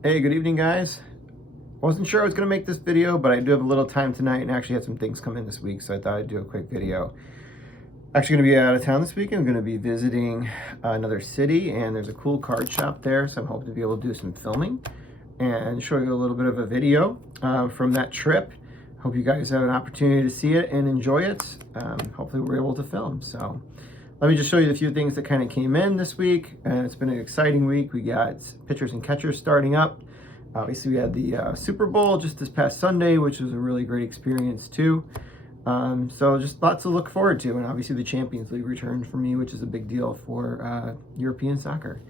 Hey, good evening, guys. Wasn't sure I was going to make this video, but I do have a little time tonight and actually had some things come in this week, so I thought I'd do a quick video. Actually going to be out of town this week. I'm going to be visiting another city, and there's a cool card shop there, so I'm hoping to be able to do some filming and show you a little bit of a video from that trip. Hope you guys have an opportunity to see it and enjoy it. Hopefully we're able to film. So let me just show you a few things that kind of came in this week, and it's been an exciting week. We got pitchers and catchers starting up. Obviously, we had the Super Bowl just this past Sunday, which was a really great experience too. So just lots to look forward to, and obviously the Champions League returned for me, which is a big deal for European soccer.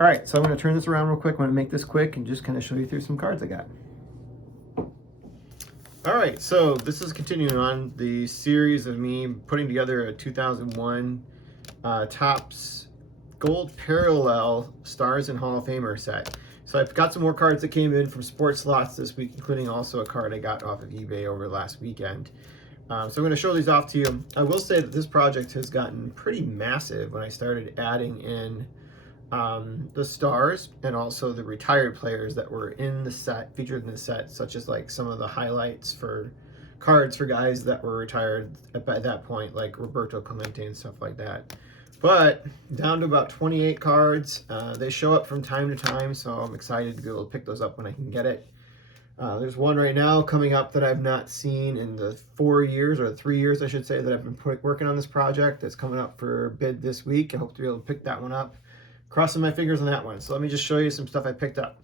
All right, so I'm going to turn this around real quick. I'm going to make this quick and just kind of show you through some cards I got. All right, so this is continuing on the series of me putting together a 2001 Topps Gold Parallel Stars and Hall of Famer set. So I've got some more cards that came in from Sports Slots this week, including also a card I got off of eBay over last weekend. So I'm going to show these off to you. I will say that this project has gotten pretty massive when I started adding in the stars and also the retired players that were in the set, featured in the set, such as like some of the highlights for cards for guys that were retired at that point, like Roberto Clemente and stuff like that. But down to about 28 cards. They show up from time to time, so I'm excited to be able to pick those up when I can get it. There's one right now coming up that I've not seen in the 4 years, or 3 years I should say, that I've been working on this project. That's coming up for bid this week. I hope to be able to pick that one up. Crossing my fingers on that one. So let me just show you some stuff I picked up.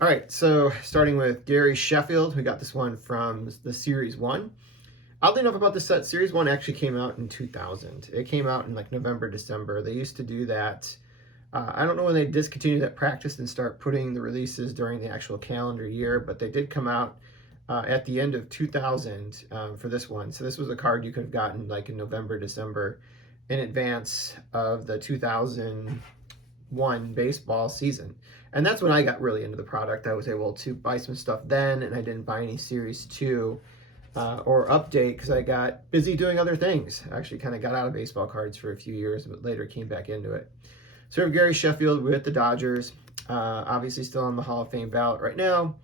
All right, so starting with Gary Sheffield. We got this one from the Series 1. Oddly enough about this set, Series 1 actually came out in 2000. It came out in like November, December. They used to do that. I don't know when they discontinued that practice and start putting the releases during the actual calendar year, but they did come out at the end of 2000 for this one. So this was a card you could have gotten like in November, December in advance of the 2001 baseball season. And that's when I got really into the product. I was able to buy some stuff then, and I didn't buy any Series 2 or update because I got busy doing other things. I actually kind of got out of baseball cards for a few years, but later came back into it. So we have Gary Sheffield with the Dodgers, obviously still on the Hall of Fame ballot right now.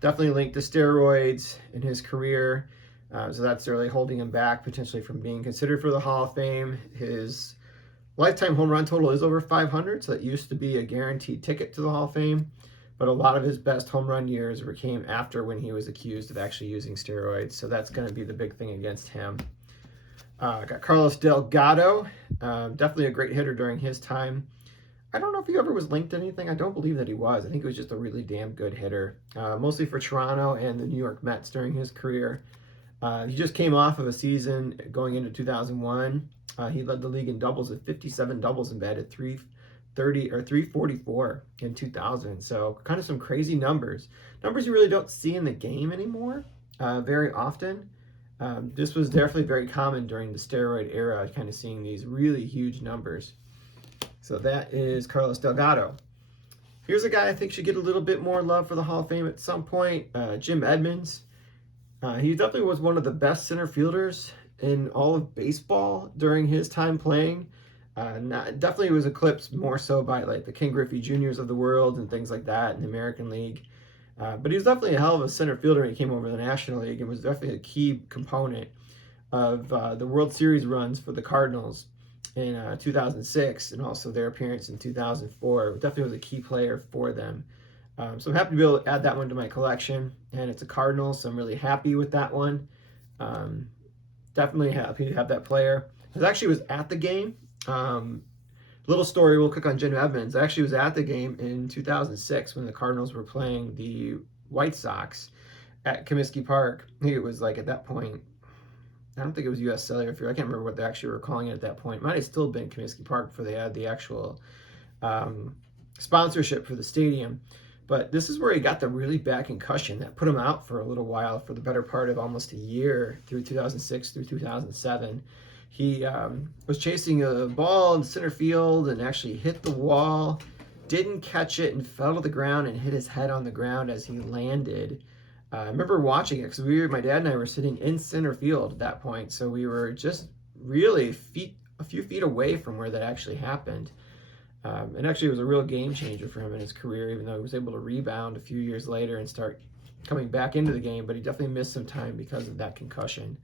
Definitely linked to steroids in his career, so that's really holding him back potentially from being considered for the Hall of Fame. His lifetime home run total is over 500, so that used to be a guaranteed ticket to the Hall of Fame. But a lot of his best home run years came after when he was accused of actually using steroids, so that's going to be the big thing against him. Got Carlos Delgado, definitely a great hitter during his time. I don't know if he ever was linked to anything. I don't believe that he was. I think he was just a really damn good hitter, mostly for Toronto and the New York Mets during his career. He just came off of a season going into 2001. He led the league in doubles at 57 doubles and batted 330 or 344 in 2000. So kind of some crazy numbers. Numbers you really don't see in the game anymore very often. This was definitely very common during the steroid era, kind of seeing these really huge numbers. So that is Carlos Delgado. Here's a guy I think should get a little bit more love for the Hall of Fame at some point, Jim Edmonds. He definitely was one of the best center fielders in all of baseball during his time playing. Definitely was eclipsed more so by like the Ken Griffey Juniors of the world and things like that in the American League. But he was definitely a hell of a center fielder when he came over to the National League, and was definitely a key component of the World Series runs for the Cardinals in 2006, and also their appearance in 2004. Definitely was a key player for them. So I'm happy to be able to add that one to my collection, and it's a Cardinal, so I'm really happy with that one. Definitely happy to have that player. I actually was at the game. Little story real quick on Jim Edmonds. I actually was at the game in 2006 when the Cardinals were playing the White Sox at Comiskey Park. I think it was like at that point, I don't think it was U.S. Cellular Field. I can't remember what they actually were calling it at that point. It might have still been Comiskey Park before they had the actual sponsorship for the stadium. But this is where he got the really bad concussion that put him out for a little while, for the better part of almost a year, through 2006 through 2007. He was chasing a ball in center field and actually hit the wall, didn't catch it, and fell to the ground and hit his head on the ground as he landed. I remember watching it because my dad and I were sitting in center field at that point, so we were just really a few feet away from where that actually happened. And actually, it was a real game changer for him in his career, even though he was able to rebound a few years later and start coming back into the game. But he definitely missed some time because of that concussion.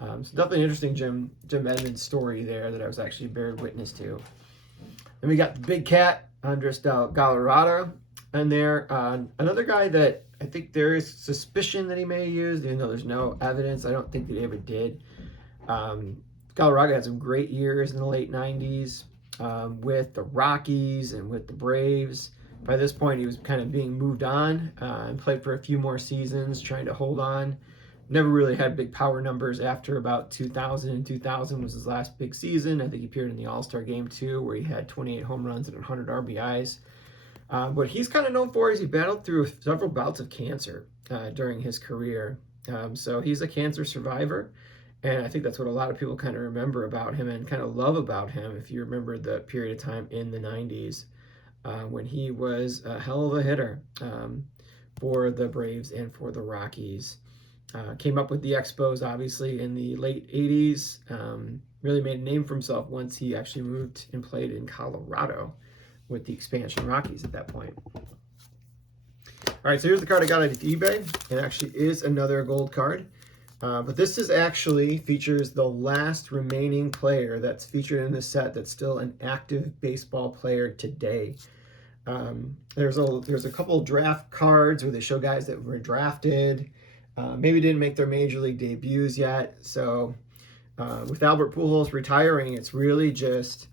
So definitely an interesting Jim Edmonds story there that I was actually bearing witness to. Then we got the big cat, Andres Gallardo, and there. Another guy that I think there is suspicion that he may have used, even though there's no evidence. I don't think that he ever did. Gallardo had some great years in the late 90s with the Rockies and with the Braves. By this point, he was kind of being moved on and played for a few more seasons, trying to hold on. Never really had big power numbers after about 2000, and 2000 was his last big season. I think he appeared in the All-Star game too, where he had 28 home runs and 100 RBIs. What he's kind of known for is he battled through several bouts of cancer during his career. So he's a cancer survivor, and I think that's what a lot of people kind of remember about him and kind of love about him, if you remember the period of time in the 90s when he was a hell of a hitter for the Braves and for the Rockies. Came up with the Expos, obviously, in the late 80s. Really made a name for himself once he actually moved and played in Colorado with the expansion Rockies at that point. All right, so here's the card I got at eBay. It actually is another gold card. But this is actually features the last remaining player that's featured in this set that's still an active baseball player today. There's a couple draft cards where they show guys that were drafted. Maybe didn't make their major league debuts yet. So with Albert Pujols retiring, it's really just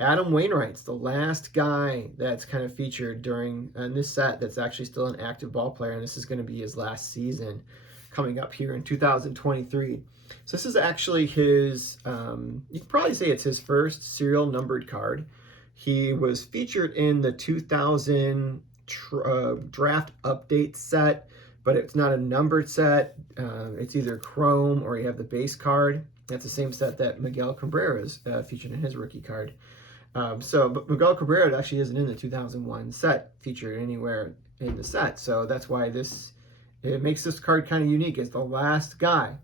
Adam Wainwright's the last guy that's kind of featured during this set that's actually still an active ball player, and this is going to be his last season coming up here in 2023. So this is actually his, you can probably say it's his first serial numbered card. He was featured in the 2000 draft update set, but it's not a numbered set. It's either chrome or you have the base card. That's the same set that Miguel Cabrera's featured in his rookie card. But Miguel Cabrera actually isn't in the 2001 set featured anywhere in the set. So that's why it makes this card kind of unique. It's the last guy.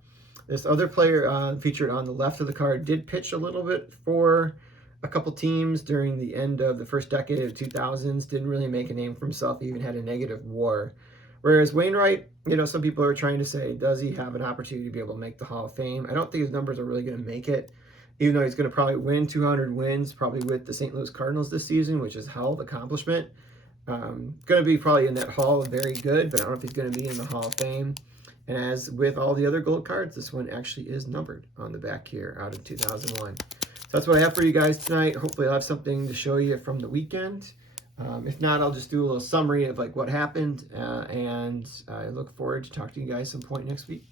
This other player featured on the left of the card did pitch a little bit for a couple teams during the end of the first decade of the 2000s. Didn't really make a name for himself. He even had a negative WAR. Whereas Wainwright, some people are trying to say, does he have an opportunity to be able to make the Hall of Fame? I don't think his numbers are really going to make it, even though he's going to probably win 200 wins, probably with the St. Louis Cardinals this season, which is a hell of an accomplishment. Going to be probably in that Hall of Very Good, but I don't know if he's going to be in the Hall of Fame. And as with all the other gold cards, this one actually is numbered on the back here out of 2001. So that's what I have for you guys tonight. Hopefully I'll have something to show you from the weekend. If not, I'll just do a little summary of what happened, and I look forward to talking to you guys some point next week.